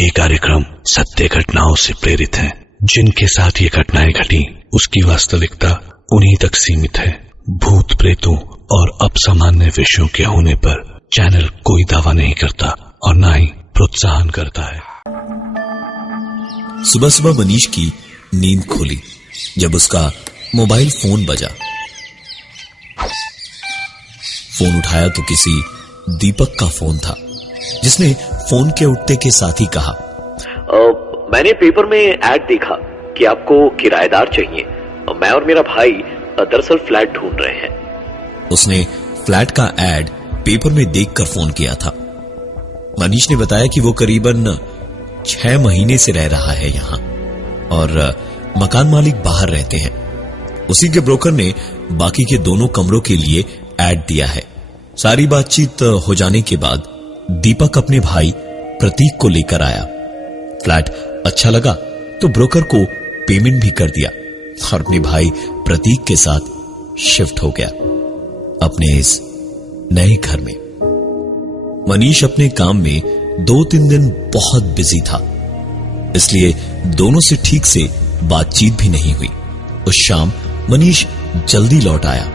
ये कार्यक्रम सत्य घटनाओं से प्रेरित है। जिनके साथ ये घटनाएं घटी उसकी वास्तविकता उन्हीं तक सीमित है। भूत प्रेतों और असामान्य विषयों के होने पर चैनल कोई दावा नहीं करता और न ही प्रोत्साहन करता है। सुबह सुबह मनीष की नींद खुली जब उसका मोबाइल फोन बजा। फोन उठाया तो किसी दीपक का फोन था, जिसने फोन के उठते के साथ ही कहा, मैंने पेपर में ऐड देखा कि आपको किराएदार चाहिए। मैं और मेरा भाई दरअसल फ्लैट ढूंढ रहे हैं। उसने फ्लैट का ऐड पेपर में देखकर फोन किया था। मनीष ने बताया कि वो करीबन 6 महीने से रह रहा है यहां और मकान मालिक बाहर रहते हैं। उसी के ब्रोकर ने बाकी के दोनों कमरों के लिए ऐड दिया है। सारी बातचीत हो जाने के बाद दीपक अपने भाई प्रतीक को लेकर आया। फ्लैट अच्छा लगा तो ब्रोकर को पेमेंट भी कर दिया और अपने भाई प्रतीक के साथ शिफ्ट हो गया अपने इस नए घर में। मनीष अपने काम में 2-3 दिन बहुत बिजी था, इसलिए दोनों से ठीक से बातचीत भी नहीं हुई। उस शाम मनीष जल्दी लौट आया।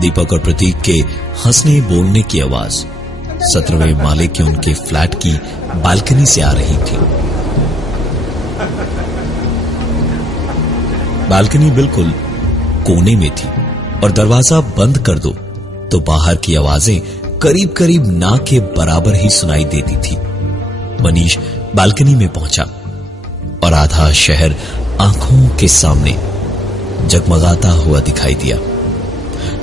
दीपक और प्रतीक के हंसने बोलने की आवाज 17वें माले के उनके फ्लैट की बालकनी से आ रही थी। बालकनी बिल्कुल कोने में थी और दरवाजा बंद कर दो तो बाहर की आवाजें करीब करीब ना के बराबर ही सुनाई देती थी। मनीष बालकनी में पहुंचा और आधा शहर आंखों के सामने जगमगाता हुआ दिखाई दिया।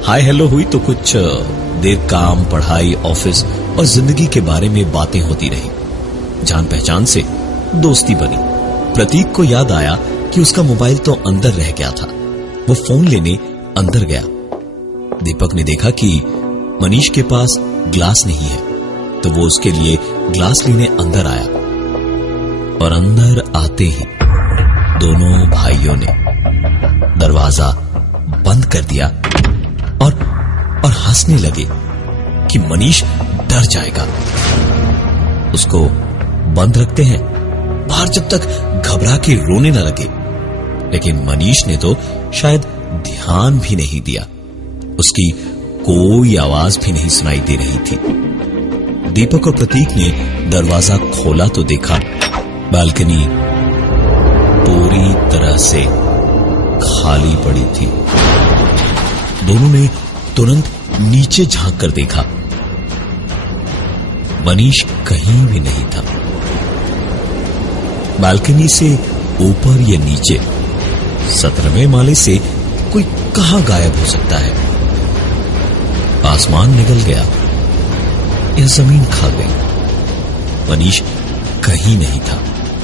हाय हेलो हुई तो कुछ देर काम, पढ़ाई, ऑफिस और जिंदगी के बारे में बातें होती रही। जान पहचान से दोस्ती बनी। प्रतीक को याद आया कि उसका मोबाइल तो अंदर रह गया था। वो फोन लेने अंदर गया। दीपक ने देखा कि मनीष के पास ग्लास नहीं है तो वो उसके लिए ग्लास लेने अंदर आया और अंदर आते ही दोनों भाइयों ने दरवाजा बंद कर दिया और हंसने लगे कि मनीष डर जाएगा। उसको बंद रखते हैं बाहर जब तक घबरा के रोने न लगे। लेकिन मनीष ने तो शायद ध्यान भी नहीं दिया। उसकी कोई आवाज भी नहीं सुनाई दे रही थी। दीपक और प्रतीक ने दरवाजा खोला तो देखा बालकनी पूरी तरह से खाली पड़ी थी। दोनों ने तुरंत नीचे झांक कर देखा। मनीष कहीं भी नहीं था। बालकनी से ऊपर या नीचे 17वें माले से कोई कहां गायब हो सकता है। आसमान निकल गया या जमीन खा गई। मनीष कहीं नहीं था।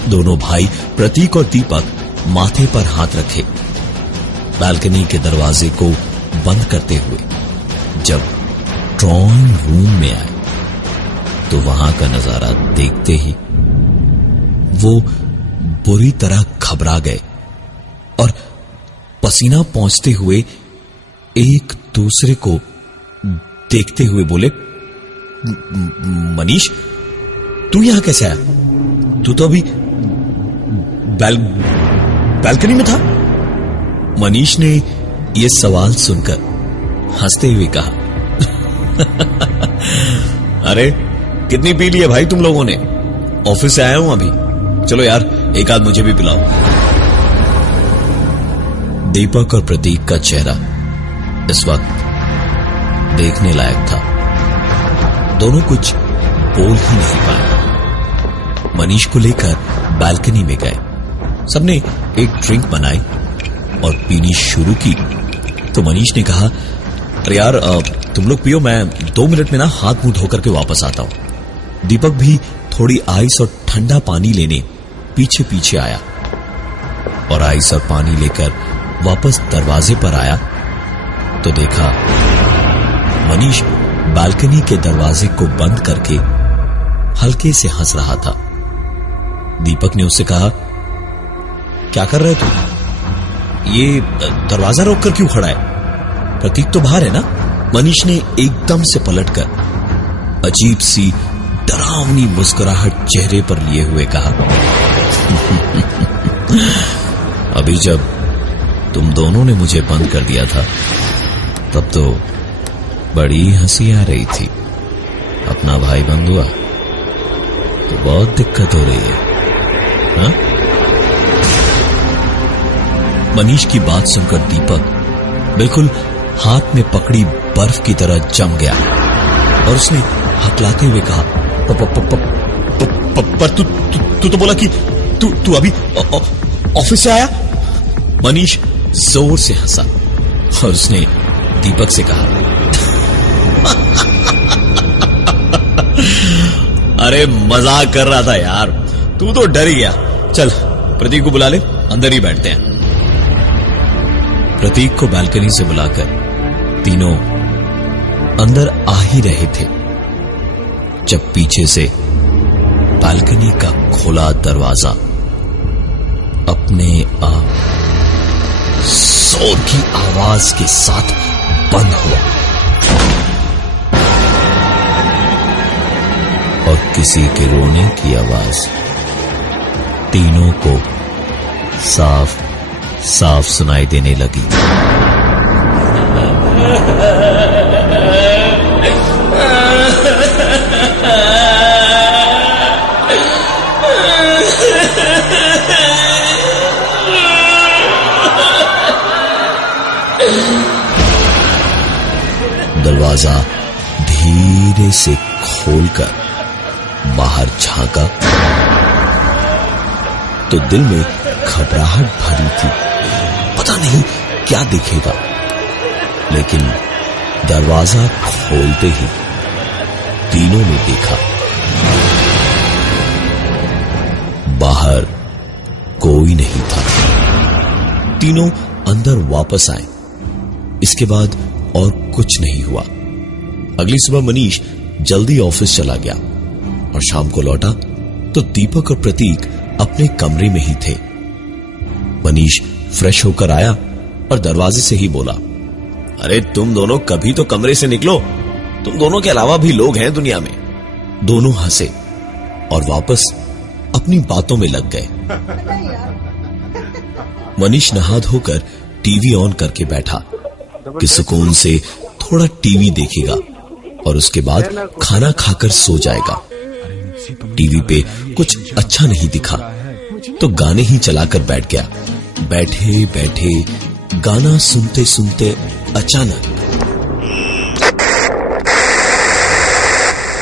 दोनों भाई प्रतीक और दीपक माथे पर हाथ रखे बालकनी के दरवाजे को बंद करते हुए जब ड्राइंग रूम में आए तो वहां का नजारा देखते ही वो बुरी तरह घबरा गए और पसीना पहुंचते हुए एक दूसरे को देखते हुए बोले, मनीष तू यहां कैसे आया? तू तो अभी बालकनी में था। मनीष ने यह सवाल सुनकर हंसते हुए कहा, अरे कितनी पी ली है भाई तुम लोगों ने? ऑफिस से आया हूं अभी, चलो यार एक आध मुझे भी पिलाओ। दीपक और प्रतीक का चेहरा इस वक्त देखने लायक था। दोनों कुछ बोल ही नहीं पाए। मनीष को लेकर बालकनी में गए। सबने एक ड्रिंक बनाई और पीनी शुरू की तो मनीष ने कहा, अरे यार तुम लोग पियो, मैं 2 मिनट में ना हाथ मुंह धोकर के वापस आता हूं। दीपक भी थोड़ी आइस और ठंडा पानी लेने पीछे पीछे आया और आइस और पानी लेकर वापस दरवाजे पर आया तो देखा मनीष बालकनी के दरवाजे को बंद करके हल्के से हंस रहा था। दीपक ने उससे कहा, क्या कर रहे तुम? ये दरवाजा रोक कर क्यों खड़ा है? प्रतीक तो बाहर है ना? मनीष ने एकदम से पलटकर अजीब सी डरावनी मुस्कुराहट चेहरे पर लिए हुए कहा, अभी जब तुम दोनों ने मुझे बंद कर दिया था तब तो बड़ी हंसी आ रही थी। अपना भाई बंद हुआ तो बहुत दिक्कत हो रही है, हाँ? मनीष की बात सुनकर दीपक बिल्कुल हाथ में पकड़ी बर्फ की तरह जम गया और उसने हकलाते हुए कहा, पर तू तो बोला कि तू अभी ऑफिस से आया। मनीष जोर से हंसा और उसने दीपक से कहा, अरे मजाक कर रहा था यार, तू तो डर ही गया। चल प्रतीक को बुला ले, अंदर ही बैठते हैं। प्रतीक को बालकनी से बुलाकर तीनों अंदर आ ही रहे थे जब पीछे से बालकनी का खुला दरवाजा अपने आप जोर की आवाज के साथ बंद हुआ और किसी के रोने की आवाज तीनों को साफ साफ सुनाई देने लगी। दरवाजा धीरे से खोलकर बाहर झांका तो दिल में घबराहट भरी थी। पता नहीं क्या दिखेगा, लेकिन दरवाजा खोलते ही तीनों ने देखा बाहर कोई नहीं था। तीनों अंदर वापस आए। इसके बाद और कुछ नहीं हुआ। अगली सुबह मनीष जल्दी ऑफिस चला गया और शाम को लौटा तो दीपक और प्रतीक अपने कमरे में ही थे। मनीष फ्रेश होकर आया और दरवाजे से ही बोला, अरे तुम दोनों कभी तो कमरे से निकलो, तुम दोनों के अलावा भी लोग हैं दुनिया में। दोनों हंसे और वापस अपनी बातों में लग गए। मनीष नहा धोकर टीवी ऑन करके बैठा कि सुकून से थोड़ा टीवी देखेगा और उसके बाद खाना खाकर सो जाएगा। टीवी पे कुछ अच्छा नहीं दिखा तो गाने ही चलाकर बैठ गया। बैठे बैठे गाना सुनते सुनते अचानक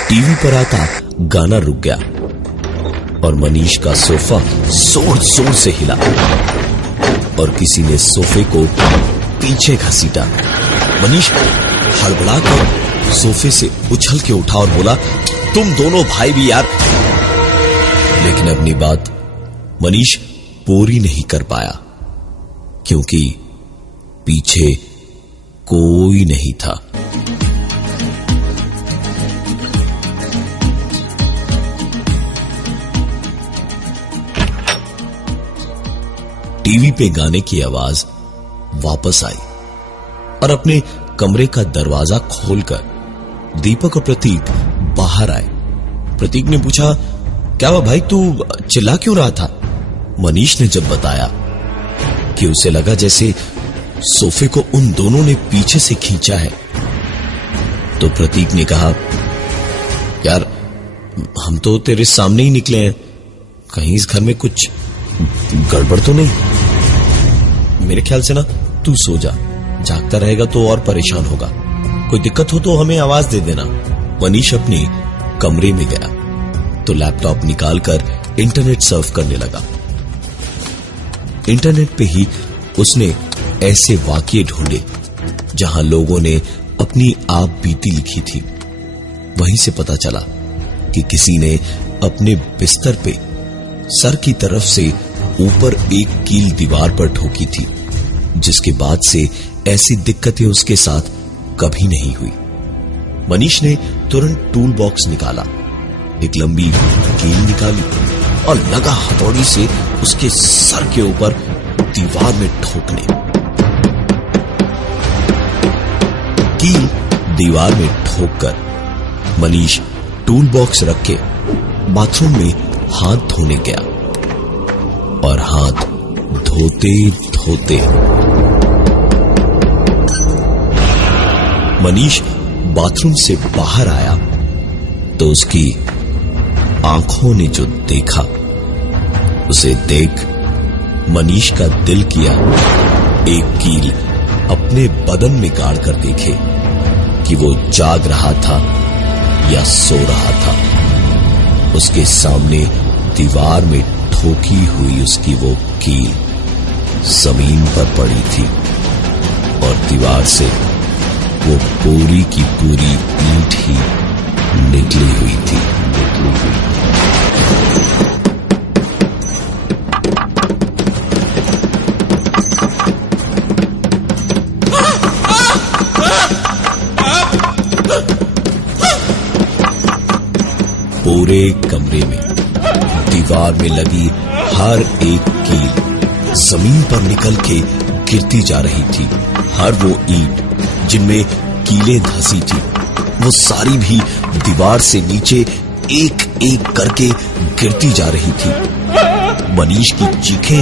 टीवी पर आता गाना रुक गया और मनीष का सोफा जोर जोर से हिला और किसी ने सोफे को पीछे घसीटा। मनीष हड़बड़ाकर सोफे से उछल के उठा और बोला, तुम दोनों भाई भी यार। लेकिन अपनी बात मनीष पूरी नहीं कर पाया क्योंकि पीछे कोई नहीं था। टीवी पे गाने की आवाज वापस आई और अपने कमरे का दरवाजा खोलकर दीपक और प्रतीक बाहर आए। प्रतीक ने पूछा, क्या हुआ भाई, तू चिल्ला क्यों रहा था? मनीष ने जब बताया कि उसे लगा जैसे सोफे को उन दोनों ने पीछे से खींचा है, तो प्रतीक ने कहा, यार हम तो तेरे सामने ही निकले हैं, कहीं इस घर में कुछ गड़बड़ तो नहीं? मेरे ख्याल से ना तू सो जा, जागता रहेगा तो और परेशान होगा, कोई दिक्कत हो तो हमें आवाज दे देना। मनीष अपने कमरे में गया तो लैपटॉप निकालकर इंटरनेट सर्फ करने लगा। इंटरनेट पे ही उसने ऐसे वाकये ढूंढे जहां लोगों ने अपनी आप बीती लिखी थी। वहीं से पता चला कि किसी ने अपने बिस्तर पे सर की तरफ से ऊपर एक कील दीवार पर ठोकी थी, जिसके बाद से ऐसी दिक्कतें उसके साथ कभी नहीं हुई। मनीष ने तुरंत टूल बॉक्स निकाला, एक लंबी कील निकाली और लगा हथौड़ी से उसके सर के ऊपर दीवार में ठोकने। कील दीवार में ठोककर मनीष टूल बॉक्स रख के बाथरूम में हाथ धोने गया और हाथ धोते धोते मनीष बाथरूम से बाहर आया तो उसकी आंखों ने जो देखा, उसे देख मनीष का दिल किया एक कील अपने बदन में गाड़ कर देखे कि वो जाग रहा था या सो रहा था। उसके सामने दीवार में ठोकी हुई उसकी वो कील जमीन पर पड़ी थी और दीवार से वो पूरी की पूरी ईंट ही निकली हुई थी। पूरे कमरे में दीवार में लगी हर एक कील जमीन पर निकल के गिरती जा रही थी। हर वो ईंट जिनमें कीलें धंसी थी वो सारी भी दीवार से नीचे एक एक करके गिरती जा रही थी। मनीष की चीखें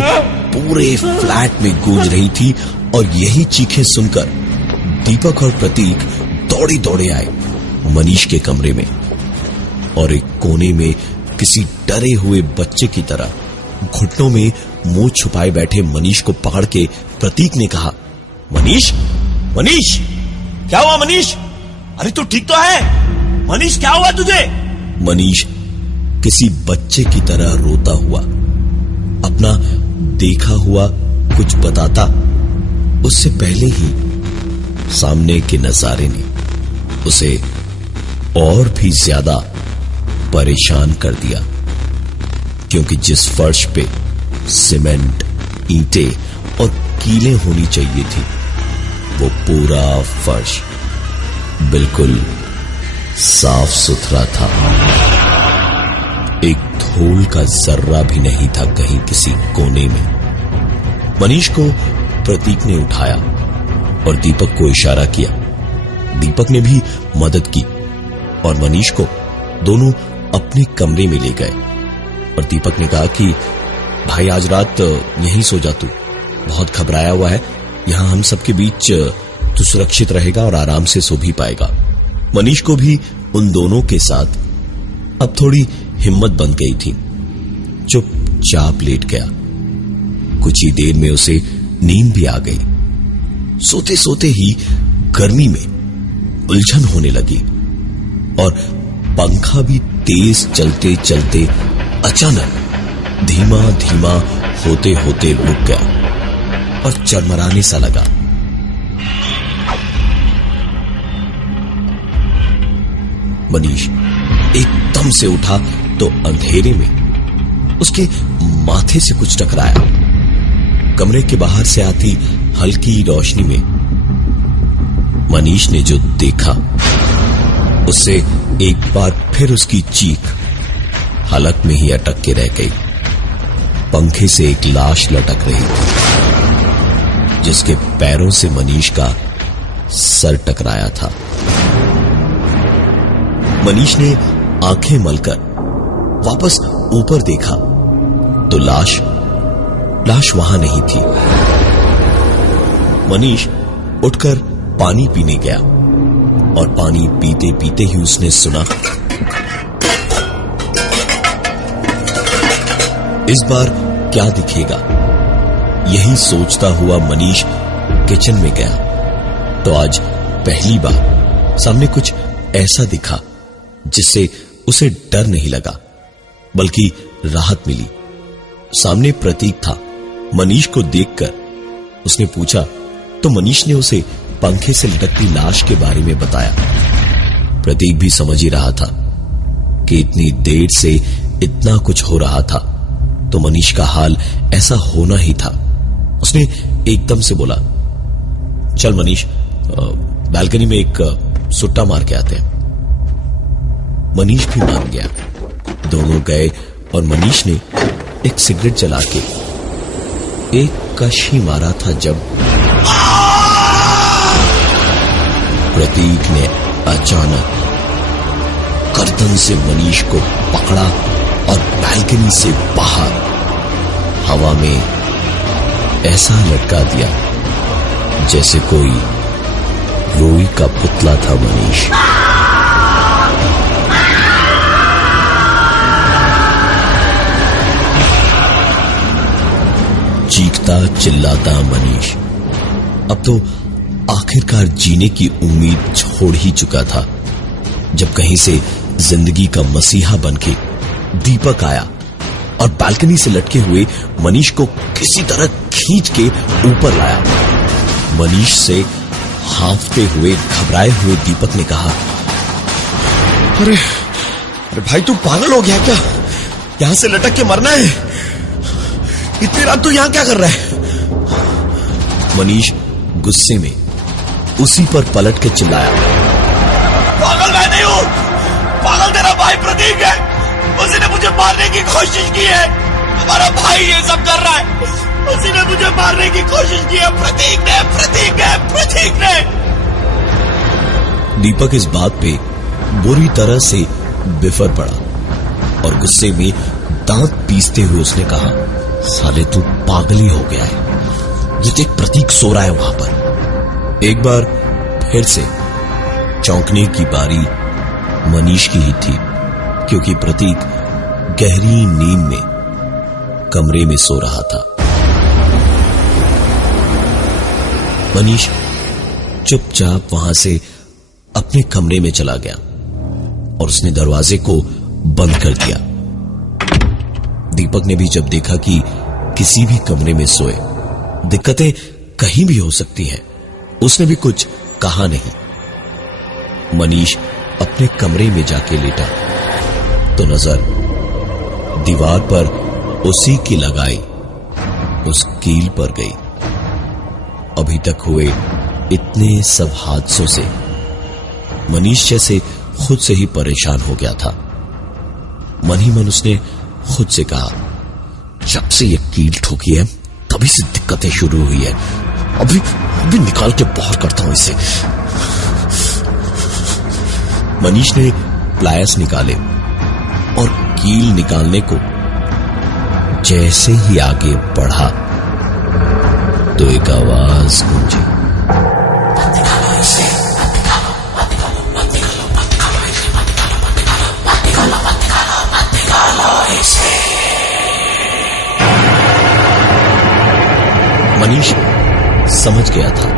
पूरे फ्लैट में गूंज रही थी और यही चीखें सुनकर दीपक और प्रतीक दौड़े दौड़े आए मनीष के कमरे में और एक कोने में किसी डरे हुए बच्चे की तरह घुटनों में मुंह छुपाए बैठे मनीष को पकड़ के प्रतीक ने कहा, मनीष, मनीष, क्या हुआ मनीष? अरे तू ठीक तो है? मनीष क्या हुआ तुझे? मनीष किसी बच्चे की तरह रोता हुआ अपना देखा हुआ कुछ बताता, उससे पहले ही सामने के नजारे ने उसे और भी ज्यादा परेशान कर दिया, क्योंकि जिस फर्श पे सीमेंट, ईंटें और कीलें होनी चाहिए थी वो पूरा फर्श बिल्कुल साफ सुथरा था। एक धूल का जर्रा भी नहीं था कहीं किसी कोने में। मनीष को प्रतीक ने उठाया और दीपक को इशारा किया। दीपक ने भी मदद की और मनीष को दोनों अपने कमरे में ले गए और दीपक ने कहा कि भाई आज रात यहीं सो जा, तू बहुत घबराया हुआ है, यहां हम सबके बीच तू सुरक्षित रहेगा और आराम से सो भी पाएगा। मनीष को भी उन दोनों के साथ अब थोड़ी हिम्मत बन गई थी। चुपचाप लेट गया। कुछ ही देर में उसे नींद भी आ गई। सोते सोते ही गर्मी में उलझन होने लगी और पंखा भी तेज चलते चलते अचानक धीमा धीमा होते होते रुक गया और चरमराने सा लगा। मनीष एकदम से उठा तो अंधेरे में उसके माथे से कुछ टकराया। कमरे के बाहर से आती हल्की रोशनी में मनीष ने जो देखा उससे एक बार फिर उसकी चीख हलक में ही अटक के रह गई। पंखे से एक लाश लटक रही थी जिसके पैरों से मनीष का सर टकराया था। मनीष ने आंखें मलकर वापस ऊपर देखा तो लाश वहां नहीं थी। मनीष उठकर पानी पीने गया और पानी पीते पीते ही उसने सुना, इस बार क्या दिखेगा? यही सोचता हुआ मनीष किचन में गया तो आज पहली बार सामने कुछ ऐसा दिखा जिससे उसे डर नहीं लगा बल्कि राहत मिली। सामने प्रतीक था। मनीष को देखकर उसने पूछा तो मनीष ने उसे पंखे से लटकती लाश के बारे में बताया। प्रतीक भी समझ ही रहा था कि इतनी देर से इतना कुछ हो रहा था तो मनीष का हाल ऐसा होना ही था। उसने एकदम से बोला, चल मनीष, बालकनी में एक सुट्टा मार के आते हैं। मनीष भी मान गया। दोनों गए और मनीष ने एक सिगरेट जला के एक कश ही मारा था जब प्रतीक ने अचानक गर्दन से मनीष को पकड़ा और बालकनी से बाहर हवा में ऐसा लटका दिया जैसे कोई रोई का पुतला था मनीष। चीखता चिल्लाता मनीष अब तो आखिरकार जीने की उम्मीद छोड़ ही चुका था, जब कहीं से जिंदगी का मसीहा बनके दीपक आया और बालकनी से लटके हुए मनीष को किसी तरह खींच के ऊपर लाया। मनीष से हांफते हुए घबराए हुए दीपक ने कहा, अरे भाई तू पागल हो गया क्या? यहां से लटक के मरना है? इतनी रात तू यहां क्या कर रहा है? मनीष गुस्से में उसी पर पलट के चिल्लाया, पागल मैं नहीं हूं, पागल तेरा भाई प्रतीक है, उसी ने मुझे मारने की कोशिश की है, हमारा भाई ये सब कर रहा है, उसी ने मुझे मारने की कोशिश की है, प्रतीक ने, प्रतीक ने, प्रतीक ने। दीपक इस बात पे बुरी तरह से बिफर पड़ा और गुस्से में दांत पीसते हुए उसने कहा, साले तू पागल ही हो गया है, ये देख प्रतीक सो रहा है वहां पर। एक बार फिर से चौंकने की बारी मनीष की ही थी, क्योंकि प्रतीक गहरी नींद में कमरे में सो रहा था। मनीष चुपचाप वहां से अपने कमरे में चला गया और उसने दरवाजे को बंद कर दिया। दीपक ने भी जब देखा कि किसी भी कमरे में सोए दिक्कतें कहीं भी हो सकती हैं, उसने भी कुछ कहा नहीं। मनीष अपने कमरे में जाके लेटा तो नजर दीवार पर उसी की लगाई उस कील पर गई। अभी तक हुए इतने सब हादसों से मनीष जैसे खुद से ही परेशान हो गया था। मन ही मन उसने खुद से कहा, जब से ये कील ठोकी है तभी से दिक्कतें शुरू हुई है, अभी निकाल के बाहर करता हूं इसे। मनीष ने प्लायर्स निकाले और कील निकालने को जैसे ही आगे बढ़ा तो एक आवाज गूंजी, मनीष समझ गया था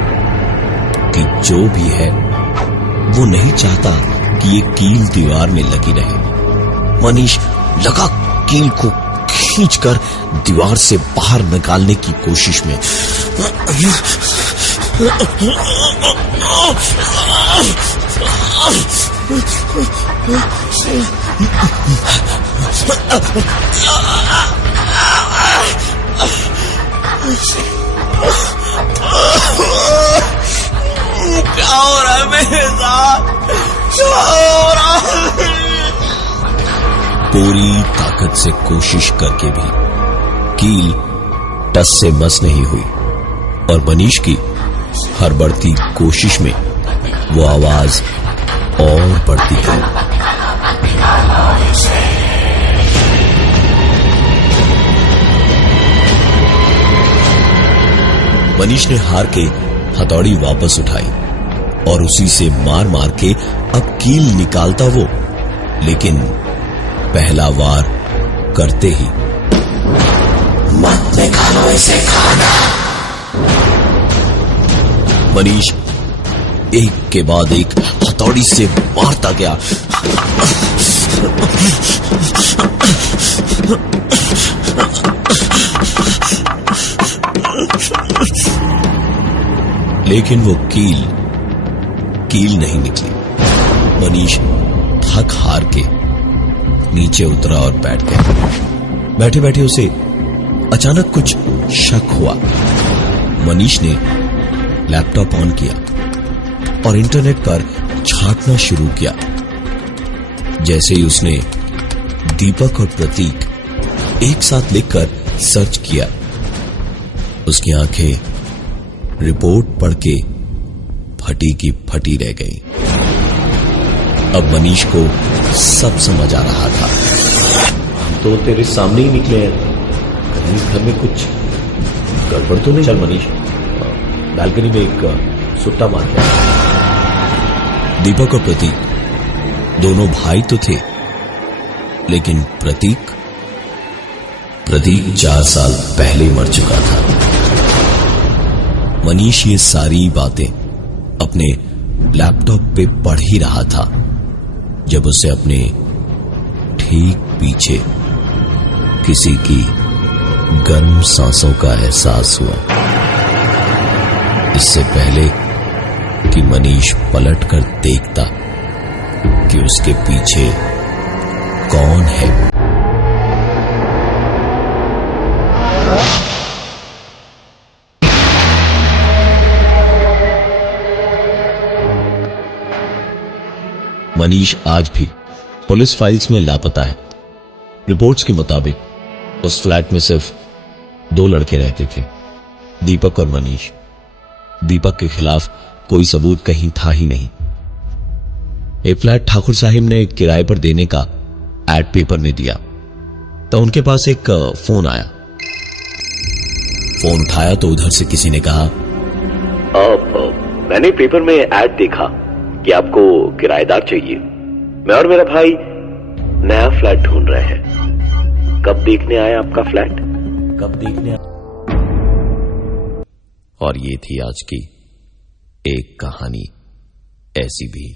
कि जो भी है वो नहीं चाहता कि ये कील दीवार में लगी रहे। मनीष लगा कील को खींचकर दीवार से बाहर निकालने की कोशिश में। क्या हो रहा है मेरे साथ? क्या हो रहा है? पूरी ताकत से कोशिश करके भी कील टस से मस नहीं हुई और मनीष की हर बढ़ती कोशिश में वो आवाज और बढ़ती गई। मनीष ने हार के हथौड़ी वापस उठाई और उसी से मार मार के अब कील निकालता वो, लेकिन पहला वार करते ही, मत निकालो इसे खाना। मनीष एक के बाद एक हथौड़ी से मारता गया। लेकिन वो कील नहीं निकली। मनीष थक हार के नीचे उतरा और बैठ गया। बैठे बैठे उसे अचानक कुछ शक हुआ। मनीष ने लैपटॉप ऑन किया और इंटरनेट पर छांटना शुरू किया। जैसे ही उसने दीपक और प्रतीक एक साथ लिखकर सर्च किया, उसकी आंखें रिपोर्ट पढ़ के फटी की फटी रह गई। अब मनीष को सब समझ आ रहा था। तो तेरे सामने ही निकले हैं, कहीं घर में कुछ गड़बड़ तो नहीं? चल मनीष, बालकनी में एक सुट्टा मार के। दीपक और प्रतीक दोनों भाई तो थे, लेकिन प्रतीक 4 साल पहले मर चुका था। मनीष ये सारी बातें अपने लैपटॉप पे पढ़ ही रहा था जब उसे अपने ठीक पीछे किसी की गर्म सांसों का एहसास हुआ। इससे पहले कि मनीष पलटकर देखता कि उसके पीछे कौन है, मनीष आज भी पुलिस फाइल्स में लापता है। रिपोर्ट्स के मुताबिक उस फ्लैट में सिर्फ 2 लड़के रहते थे, दीपक और मनीष। दीपक के खिलाफ कोई सबूत कहीं था ही नहीं। ये फ्लैट ठाकुर साहिब ने किराए पर देने का एड पेपर में दिया तो उनके पास एक फोन आया। फोन उठाया तो उधर से किसी ने कहा, मैंने पेपर में एड देखा कि आपको किराएदार चाहिए। मैं और मेरा भाई नया फ्लैट ढूंढ रहे हैं। कब देखने आए आपका फ्लैट? कब देखने? और ये थी आज की एक कहानी ऐसी भी।